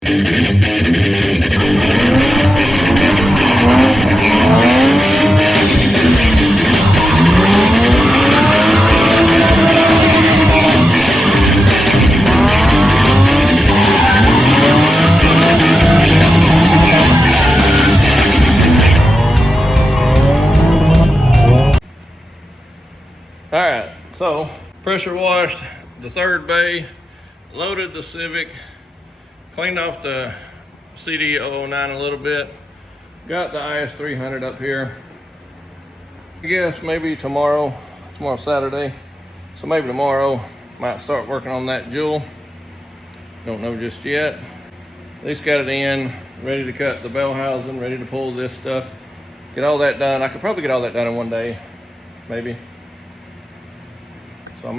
All right, so pressure washed the third bay, loaded the Civic, cleaned off the CD009 a little bit, got the IS300 up here. I guess maybe tomorrow's Saturday, so maybe tomorrow might start working on that jewel. Don't know just yet. At least got it in, ready to cut the bell housing, ready to pull this stuff, get all that done. I could probably get all that done in one day, maybe. So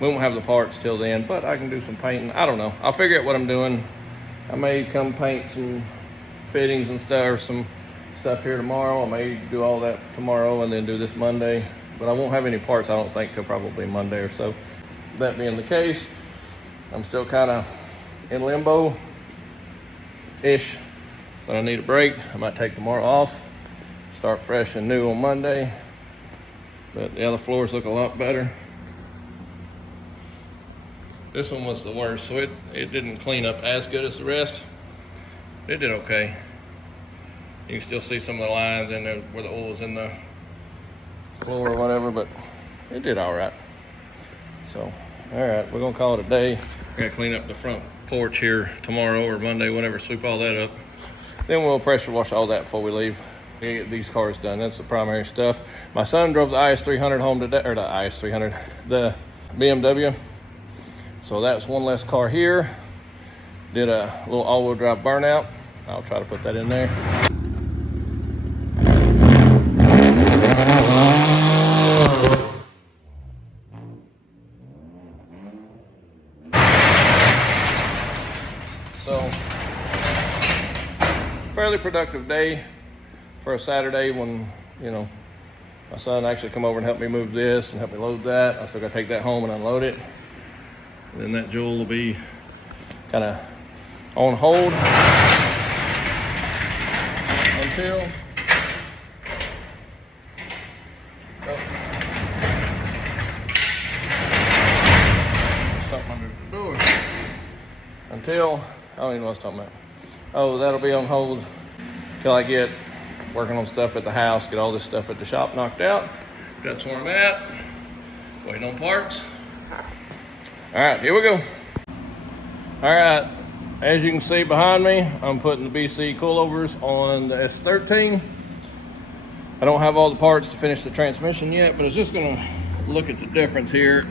we won't have the parts till then, but I can do some painting. I don't know. I'll figure out what I'm doing. I may come paint some fittings and stuff, or some stuff here tomorrow. I may do all that tomorrow and then do this Monday. But I won't have any parts, I don't think, till probably Monday or so. That being the case, I'm still kind of in limbo-ish. But I need a break. I might take tomorrow off, start fresh and new on Monday. But the other floors look a lot better. This one was the worst, so it didn't clean up as good as the rest. It did okay. You can still see some of the lines in there where the oil was in the floor or whatever, but it did all right. So, all right, we're gonna call it a day. We're gonna clean up the front porch here tomorrow or Monday, whatever, sweep all that up. Then we'll pressure wash all that before we leave. Get these cars done. That's the primary stuff. My son drove the IS300 home today, or the BMW. So that's one less car here. Did a little all-wheel drive burnout. I'll try to put that in there. So, fairly productive day for a Saturday when, you know, my son actually come over and help me move this and help me load that. I still gotta take that home and unload it. And then that jewel will be kind of on hold until something under the door. Until, I don't even know what I was talking about. Oh, that'll be on hold until I get working on stuff at the house, get all this stuff at the shop knocked out. That's where I'm at. Waiting on parts. All right, here we go. All right, as you can see behind me, I'm putting the BC coilovers on the S13. I don't have all the parts to finish the transmission yet, but I was just gonna look at the difference here.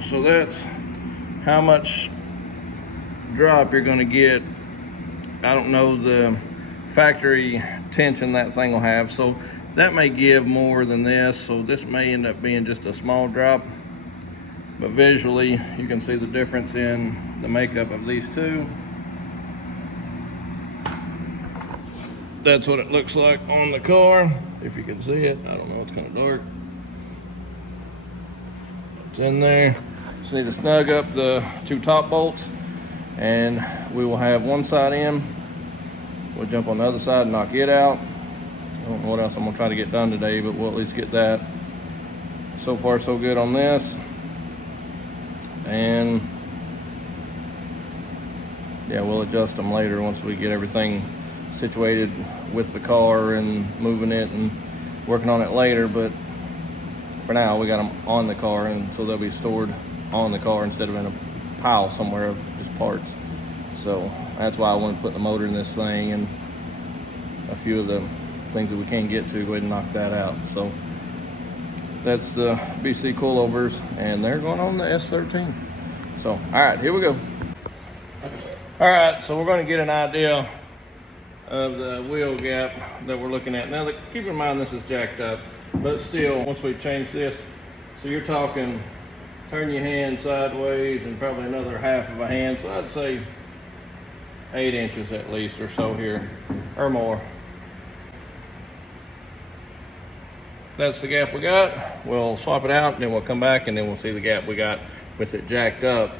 So that's how much drop you're gonna get. I don't know the factory tension that thing will have, so that may give more than this, so this may end up being just a small drop. But visually, you can see the difference in the makeup of these two. That's what it looks like on the car, if you can see it. I don't know, it's kind of dark. It's in there. Just need to snug up the two top bolts, and we will have one side in. We'll jump on the other side and knock it out. I don't know what else I'm gonna try to get done today, but we'll at least get that. So far, so good on this. And yeah, we'll adjust them later once we get everything situated with the car and moving it and working on it later. But for now, we got them on the car, and so they'll be stored on the car instead of in a pile somewhere of just parts. So that's why I want to put the motor in this thing and a few of the things that we can't get to, go ahead and knock that out. So that's the BC coilovers, and they're going on the S13. So, all right, here we go. All right, so we're going to get an idea of the wheel gap that we're looking at. Now, keep in mind this is jacked up, but still, once we change this, so you're talking turn your hand sideways and probably another half of a hand. So I'd say 8 inches at least or so here, or more. That's the gap we got. We'll swap it out, and then we'll come back, and then we'll see the gap we got with it jacked up.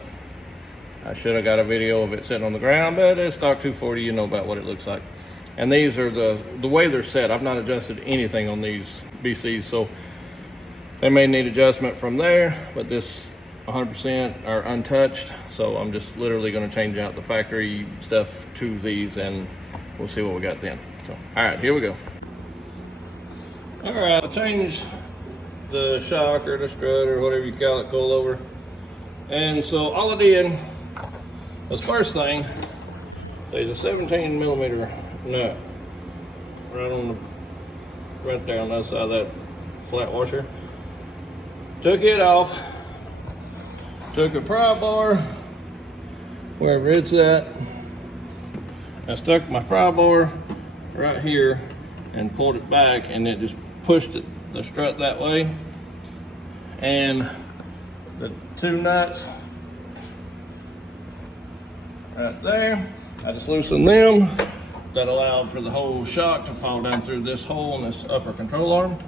I should have got a video of it sitting on the ground, but it's stock 240, you know about what it looks like. And these are the way they're set. I've not adjusted anything on these BCs, so they may need adjustment from there, but this 100% are untouched. So I'm just literally gonna change out the factory stuff to these and we'll see what we got then. So, all right, here we go. All right, I'll change the shock or the strut or whatever you call it, coilover. And so all I did was, first thing, there's a 17 millimeter nut right there on the other side of that flat washer. Took it off, took a pry bar, wherever it's at. I stuck my pry bar right here and pulled it back, and it just pushed the strut that way. And the two nuts right there, I just loosened them. That allowed for the whole shock to fall down through this hole in this upper control arm.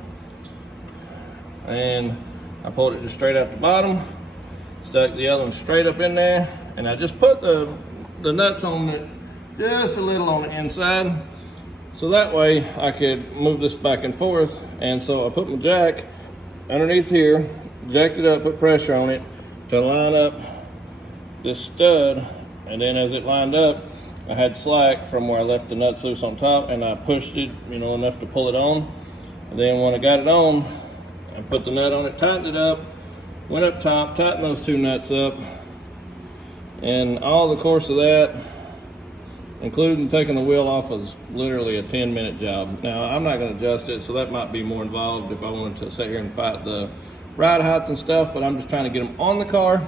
And I pulled it just straight out the bottom, stuck the other one straight up in there, and I just put the nuts on it just a little on the inside, so that way I could move this back and forth. And so I put my jack underneath here, jacked it up, put pressure on it to line up this stud, and then as it lined up, I had slack from where I left the nuts loose on top, and I pushed it, you know, enough to pull it on. And then when I got it on, I put the nut on it, tightened it up, went up top, tightened those two nuts up, and all the course of that, including taking the wheel off, was literally a 10-minute job. Now, I'm not gonna adjust it, so that might be more involved if I wanted to sit here and fight the ride heights and stuff, but I'm just trying to get them on the car.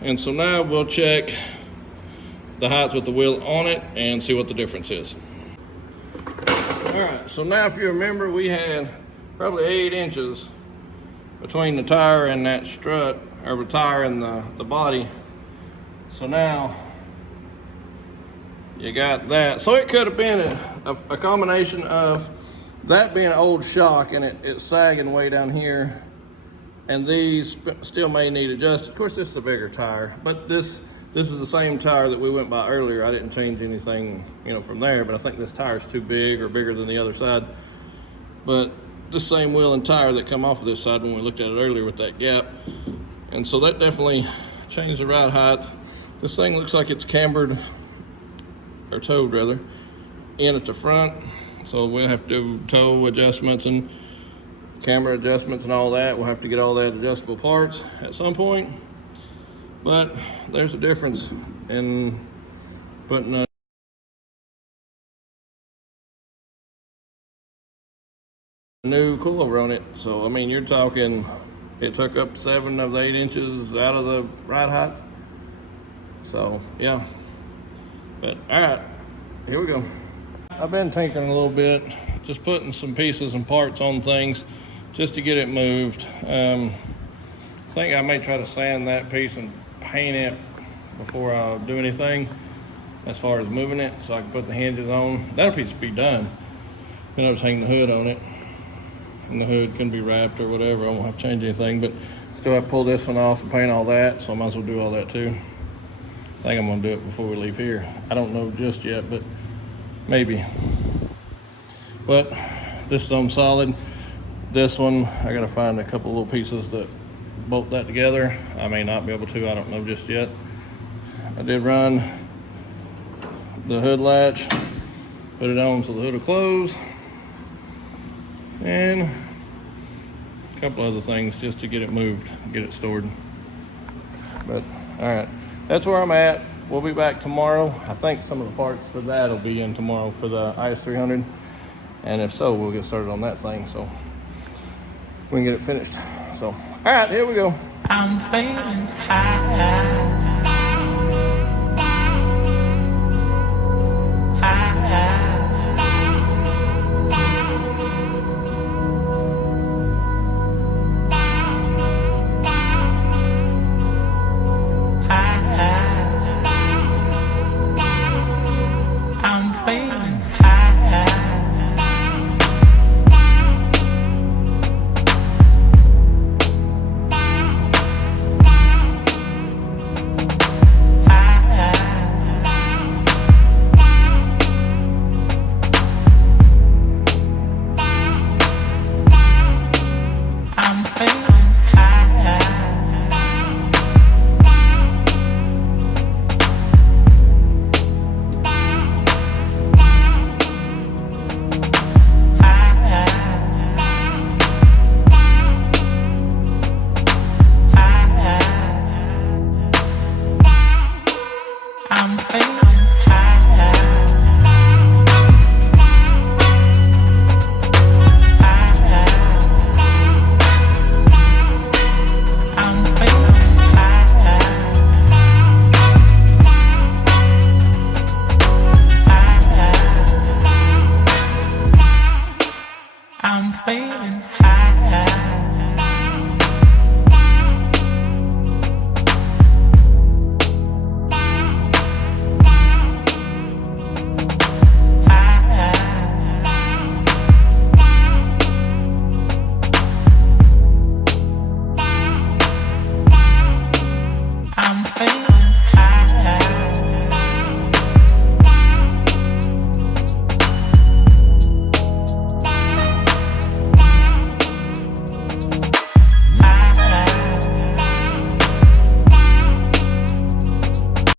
And so now we'll check the heights with the wheel on it and see what the difference is. All right, so now if you remember, we had probably 8 inches between the tire and that strut, or the tire and the body. So now you got that. So it could have been a combination of that being an old shock and it's sagging way down here, and these still may need adjusted. Of course, this is a bigger tire, but this is the same tire that we went by earlier. I didn't change anything, you know, from there, but I think this tire is too big or bigger than the other side. But the same wheel and tire that come off of this side when we looked at it earlier with that gap. And so that definitely changed the ride height. This thing looks like it's cambered, or towed rather, in at the front. So we'll have to do toe adjustments and camber adjustments and all that. We'll have to get all that adjustable parts at some point. But there's a difference in putting a new coilover on it. So I mean, you're talking, it took up 7 of the 8 inches out of the ride height. So yeah, but all right, here we go. I've been tinkering a little bit, just putting some pieces and parts on things just to get it moved. I think I may try to sand that piece and paint it before I do anything as far as moving it, so I can put the hinges on. That'll piece be done. Then I'll just hang the hood on it, and the hood can be wrapped or whatever. I won't have to change anything, but still have to pull this one off and paint all that, so I might as well do all that too. I think I'm gonna do it before we leave here. I don't know just yet, but maybe. But this is on solid. This one, I gotta find a couple little pieces that bolt that together. I may not be able to, I don't know just yet. I did run the hood latch, put it on so the hood will close, and a couple other things just to get it moved, get it stored. But all right, that's where I'm at. We'll be back tomorrow. I think some of the parts for that will be in tomorrow for the IS300, and if so, we'll get started on that thing so we can get it finished. So all right, here we go. I'm feeling high. I'm feeling high. failing